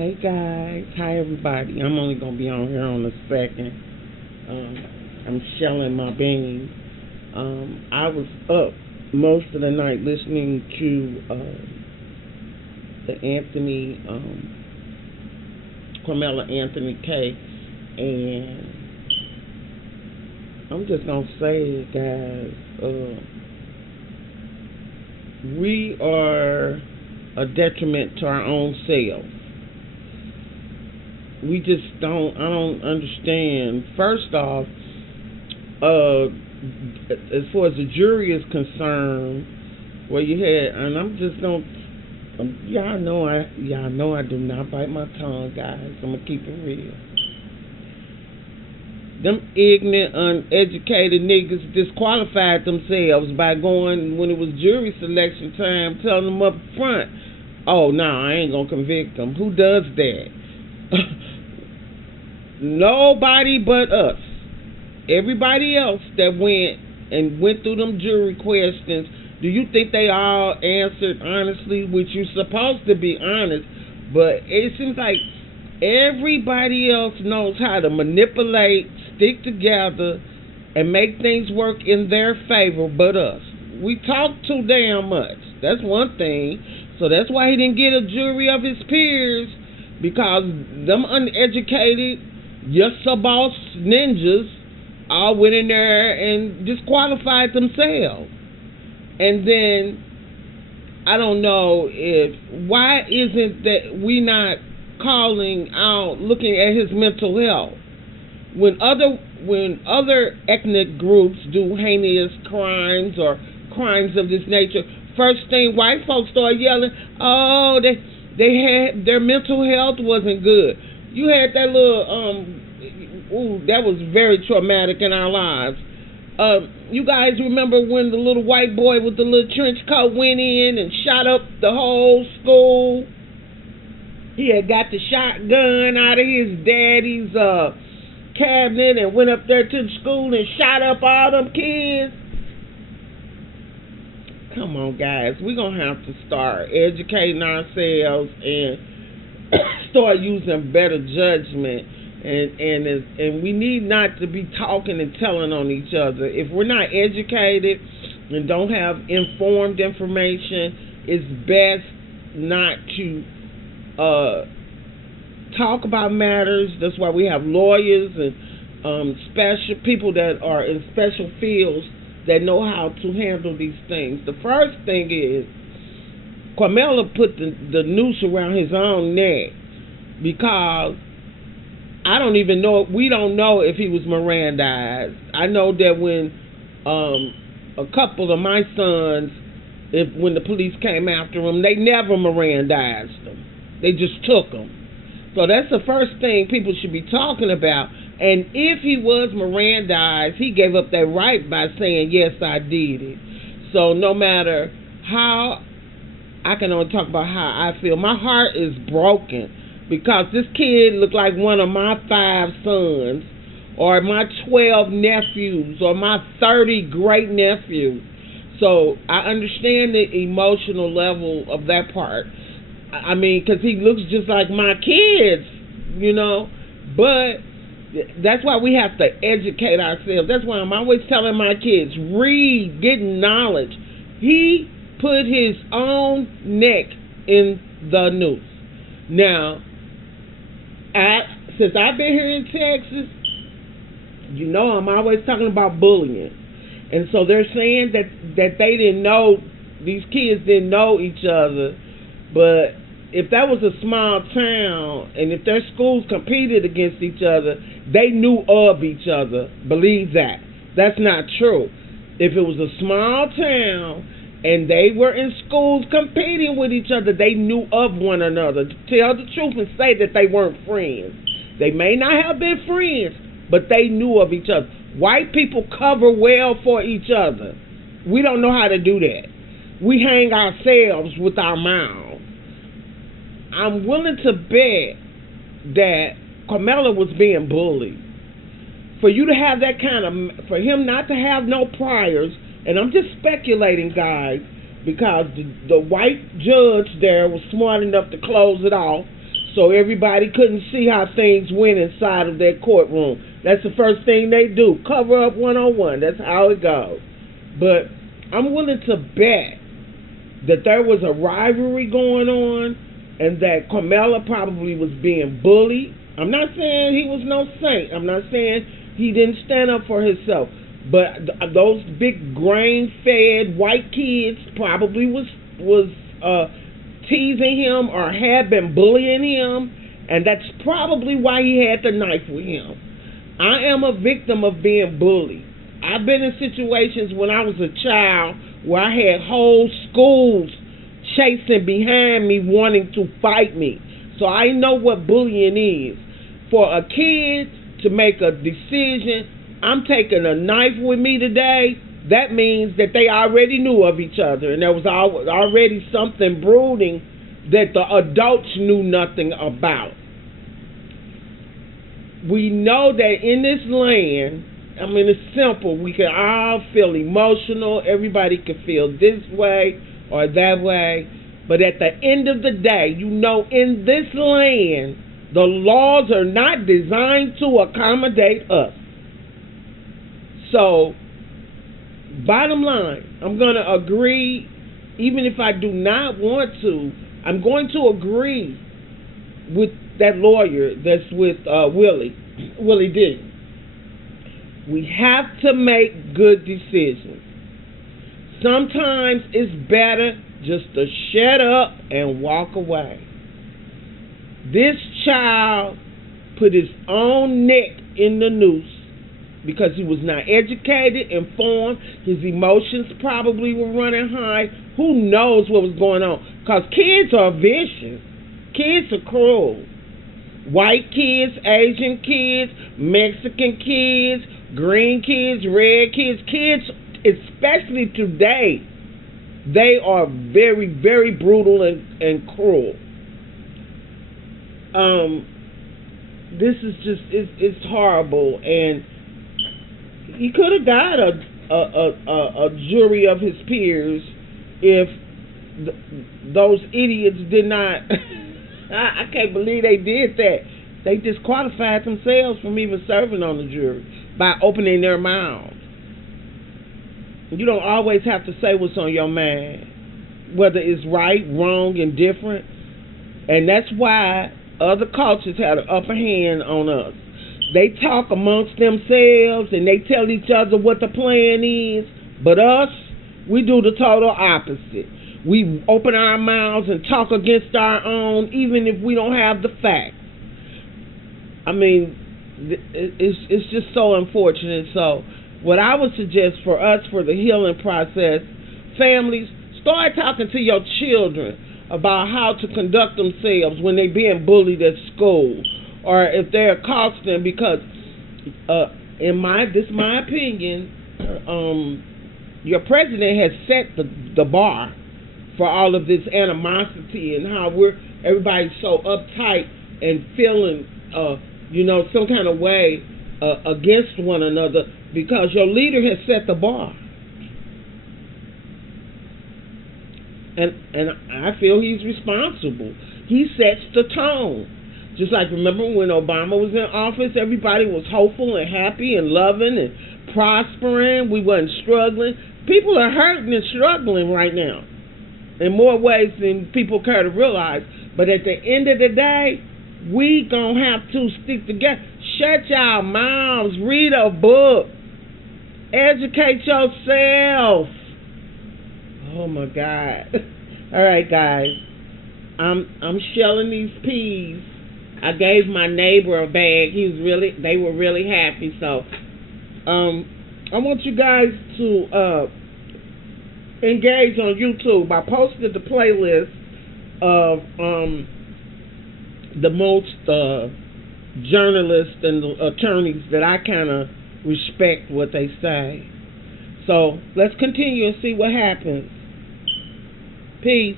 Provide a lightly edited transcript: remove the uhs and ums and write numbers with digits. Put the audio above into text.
Hey guys, hi everybody. I'm only gonna be on here on a second. I'm shelling my beans. I was up most of the night listening to the Anthony, Carmela Anthony K, and I'm just gonna say, guys, we are a detriment to our own selves. We just don't. I don't understand. First off, as far as the jury is concerned, well, you had, and I'm just don't. Y'all know I do not bite my tongue, guys. I'm gonna keep it real. Them ignorant, uneducated niggas disqualified themselves by going when it was jury selection time, telling them up front, "Oh no, I ain't gonna convict them." Who does that? Nobody but us. Everybody else that went through them jury questions, do you think they all answered honestly? Which you're supposed to be honest, but it seems like everybody else knows how to manipulate, stick together, and make things work in their favor but us. We talk too damn much. That's one thing. So that's why he didn't get a jury of his peers, because them uneducated, boss ninjas all went in there and disqualified themselves. And then I don't know why isn't that we not calling out, looking at his mental health when other ethnic groups do heinous crimes or crimes of this nature. First thing white folks start yelling, oh, they had their mental health wasn't good. You had that little that was very traumatic in our lives. You guys remember when the little white boy with the little trench coat went in and shot up the whole school? He had got the shotgun out of his daddy's cabinet and went up there to the school and shot up all them kids. Come on, guys. We're going to have to start educating ourselves and start using better judgment. And we need not to be talking and telling on each other. If we're not educated and don't have informed information, it's best not to talk about matters. That's why we have lawyers and special people that are in special fields that know how to handle these things. The first thing is, Camillo put the noose around his own neck, because I don't even know, we don't know if he was Mirandized. I know that when a couple of my sons, when the police came after them, they never Mirandized them. They just took them. So that's the first thing people should be talking about. And if he was Mirandized, he gave up that right by saying, yes, I did it. So no matter how, I can only talk about how I feel. My heart is broken because this kid looked like one of my 5 sons or my 12 nephews or my 30 great nephews. So I understand the emotional level of that part. I mean, because he looks just like my kids, you know. But that's why we have to educate ourselves. That's why I'm always telling my kids, read, get knowledge. He put his own neck in the noose. Now, since I've been here in Texas, you know I'm always talking about bullying. And so they're saying that they didn't know, these kids didn't know each other. But if that was a small town and if their schools competed against each other, they knew of each other. Believe that. That's not true. If it was a small town and they were in schools competing with each other, they knew of one another. To tell the truth and say that they weren't friends. They may not have been friends, but they knew of each other. White people cover well for each other. We don't know how to do that. We hang ourselves with our mouths. I'm willing to bet that Camillo was being bullied. For you to have that kind of, for him not to have no priors, and I'm just speculating, guys, because the white judge there was smart enough to close it off. so everybody couldn't see how things went inside of that courtroom. That's the first thing they do. Cover up 101. That's how it goes. But I'm willing to bet that there was a rivalry going on and that Camillo probably was being bullied. I'm not saying he was no saint. I'm not saying he didn't stand up for himself. But those big grain-fed white kids probably was teasing him or had been bullying him, and that's probably why he had the knife with him. I am a victim of being bullied. I've been in situations when I was a child where I had whole schools chasing behind me wanting to fight me. So I know what bullying is. For a kid to make a decision, I'm taking a knife with me today, that means that they already knew of each other, and there was already something brooding that the adults knew nothing about. We know that in this land, I mean, it's simple. We can all feel emotional. Everybody can feel this way or that way. But at the end of the day, you know, in this land, the laws are not designed to accommodate us. So, bottom line, I'm going to agree, even if I do not want to, I'm going to agree with that lawyer that's with Willie D. We have to make good decisions. Sometimes it's better just to shut up and walk away. This child put his own neck in the noose because he was not educated, informed. His emotions probably were running high. Who knows what was going on? Because kids are vicious. Kids are cruel. White kids, Asian kids, Mexican kids, green kids, red kids. Kids, especially today, they are very, very brutal and cruel. This is just, it's horrible. And he could have got a jury of his peers if those idiots did not. I can't believe they did that. They disqualified themselves from even serving on the jury by opening their mouths. You don't always have to say what's on your mind, whether it's right, wrong, indifferent. And that's why other cultures had an upper hand on us. They talk amongst themselves and they tell each other what the plan is. But us, we do the total opposite. We open our mouths and talk against our own, even if we don't have the facts. I mean, it's just so unfortunate. So what I would suggest for us, for the healing process, families, start talking to your children about how to conduct themselves when they're being bullied at school, or if they're accosting, because this is my opinion, your president has set the bar for all of this animosity and how everybody's so uptight and feeling some kind of way against one another, because your leader has set the bar. And I feel he's responsible. He sets the tone. Just like, remember when Obama was in office, everybody was hopeful and happy and loving and prospering. We wasn't struggling. People are hurting and struggling right now in more ways than people care to realize. But at the end of the day, we gonna have to stick together. Shut your mouths. Read a book. Educate yourself. Oh my God. All right, guys. I'm shelling these peas. I gave my neighbor a bag. They were really happy. So, I want you guys to engage on YouTube. I posted the playlist of the most journalists and attorneys that I kind of respect what they say. So let's continue and see what happens. Peace.